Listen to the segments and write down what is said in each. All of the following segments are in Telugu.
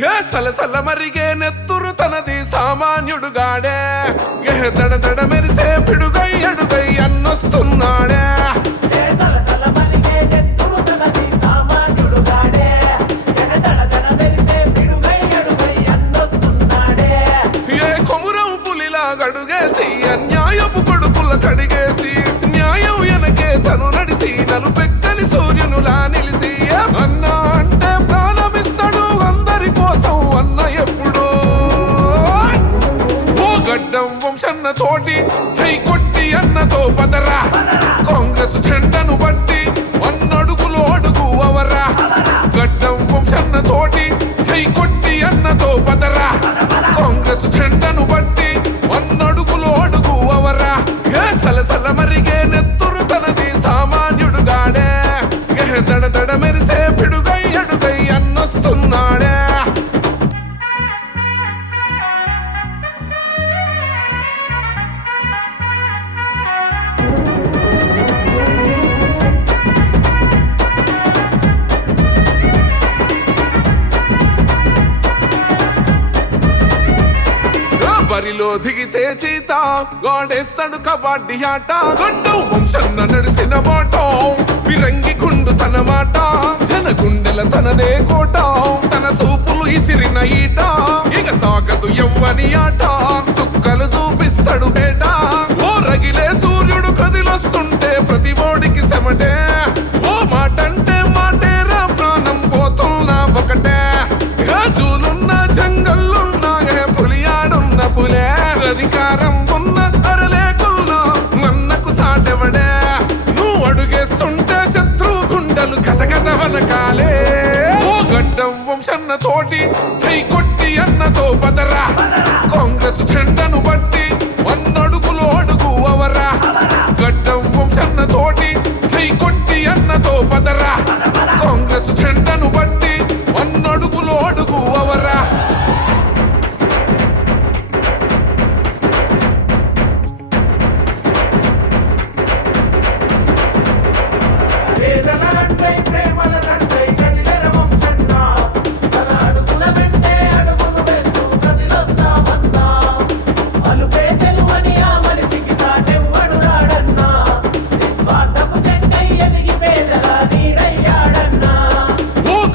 ఏ సలసల మరిగే నెత్తురు తనది సామాన్యుడుగాడే ఏ దడ దడ మెరిసే పిడుగై అడుగై అన్నొస్తున్నాడే ఏ కొమురం పులిలా గడుగేసి అన్యాయపు కొడుకుల కడిగేసి న్యాయం వెనకే తను నడిసి నలుపెక్కని సూర్యునులా నిలిసి అన్నా అంటే ప్రాణమిస్తాడు అందరి కోసం అన్న ఎప్పుడు ఓ గడ్డం వంశన్న తోటి చై కొట్టి అన్నతో పదరా కాంగ్రెస్ జెండను బట్టి అన్నడుగులో అడుగు అవరా గడ్డం వంశన్న తోటి చై కొట్టి అన్నతో పదరా కాంగ్రెస్ జెండను బట్టి అన్నడుగులో అడుగు అవరా ఏ సలసల మరిగే నెత్తురు తనది సామాన్యుడుగాడే ఏ దడ దడ మెరిసే పిడుగై అడుగై అన్నొస్తున్నాడే బరిలో దిగితే చీత గాడేస్తాడు కబడ్డీ ఆట గడ్డు వంశన్న నడిసిన మాట పిరంగి గుండు తన మాట జన గుండెల తనదే కోట తన సూపులు ఇసిరిన ఈట ఇక సాగదు ఎవ్వని ఆట సుక్కలు చూపిస్తాడు బేట ఓ రగిలే సూర్యుడు కదిలొస్తుంటే ప్రతి ఓడికి సెమటే ఓ మాటంటే మాటేరా ప్రాణం పోతున్నా ఒకటే జూలున్న జంగల్లున్నా పులియాడున్న పులే అధికారం ఉన్న అరలేకుల్లో నన్నకు సాటెవడే నువ్వు అడుగేస్తుంటే శత్రు గుండెలు గసగస వనకాలే ఓ గడ్డం వంశన్న తోటి చై కొట్టి అన్నతో పదరా కాంగ్రెస్ జెండను బట్టి అన్నడుగులో అడుగు అవరా గడ్డం వంశన్న తోటి చై కొట్టి అన్నతో పదరా కాంగ్రెస్ జెండను బట్టి అన్నడుగులో అడుగు అవరా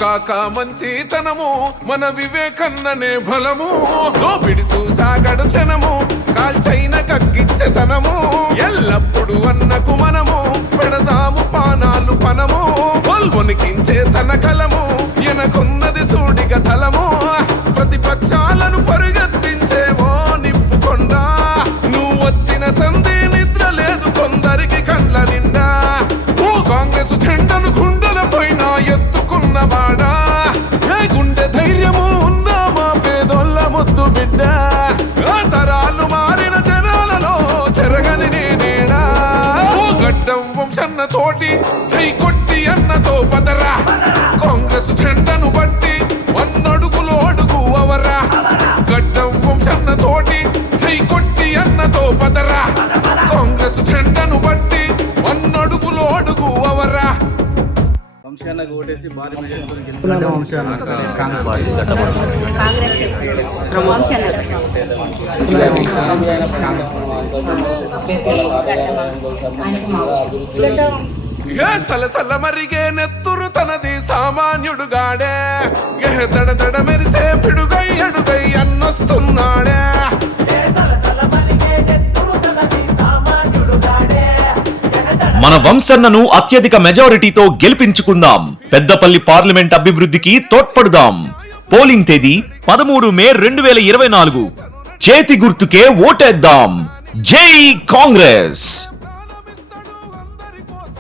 కాక మంచితనము మన వివేకన్ననే బలము దోపిడి సాగడు క్షణము కాల్చైన కక్కిచ్చతనము ఎల్లప్పుడు అన్నకు మనము పెడదాము పానాలు పనము వల్వొనికించే తన కలము ఎనకున్నది సూడిగ తలము ప్రతిపక్షాలను పరుగెత్తించేవో నిప్పుకొండా నువ్వు వచ్చిన సంధి నిద్ర లేదు కొందరికి కండ్ల నిండా ఓ కాంగ్రెస్ జెండను గుండెల పైన ఎత్తుకున్న వాడా ఏ గుండె ధైర్యము ఉందా మా పేదోళ్ళ ముద్దు బిడ్డ ఆ తరాలు మారిన జనాలలో చెరగని నేనేడా ఓ గడ్డం వంశన్న తోటి చై కొట్టి అన్నతో పదరా కాంగ్రెస్ జెండను బట్టి అన్నడుగులో అడుగు అవరా గడ్డం వంశన్న తోటి చై కొట్టి అన్నతో పదరా కాంగ్రెస్ జెండను బట్టి అన్నడుగులో అడుగు అవరా వంశానికి ఓటేసి భారీ ఏ సలసల మరిగే నెత్తురు తనది సామాన్యుడుగాడే ఏ దడ దడ మెరిసే పిడుగై అడుగై అన్నొస్తున్నాడే మన వంశన్నను అత్యధిక మెజారిటీతో గెలిపించుకుందాం. పెద్దపల్లి పార్లమెంట్ అభివృద్ధికి తోడ్పడుదాం. పోలింగ్ తేదీ 13 మే 2024. చేతి గుర్తుకే ఓటేద్దాం. జై కాంగ్రెస్.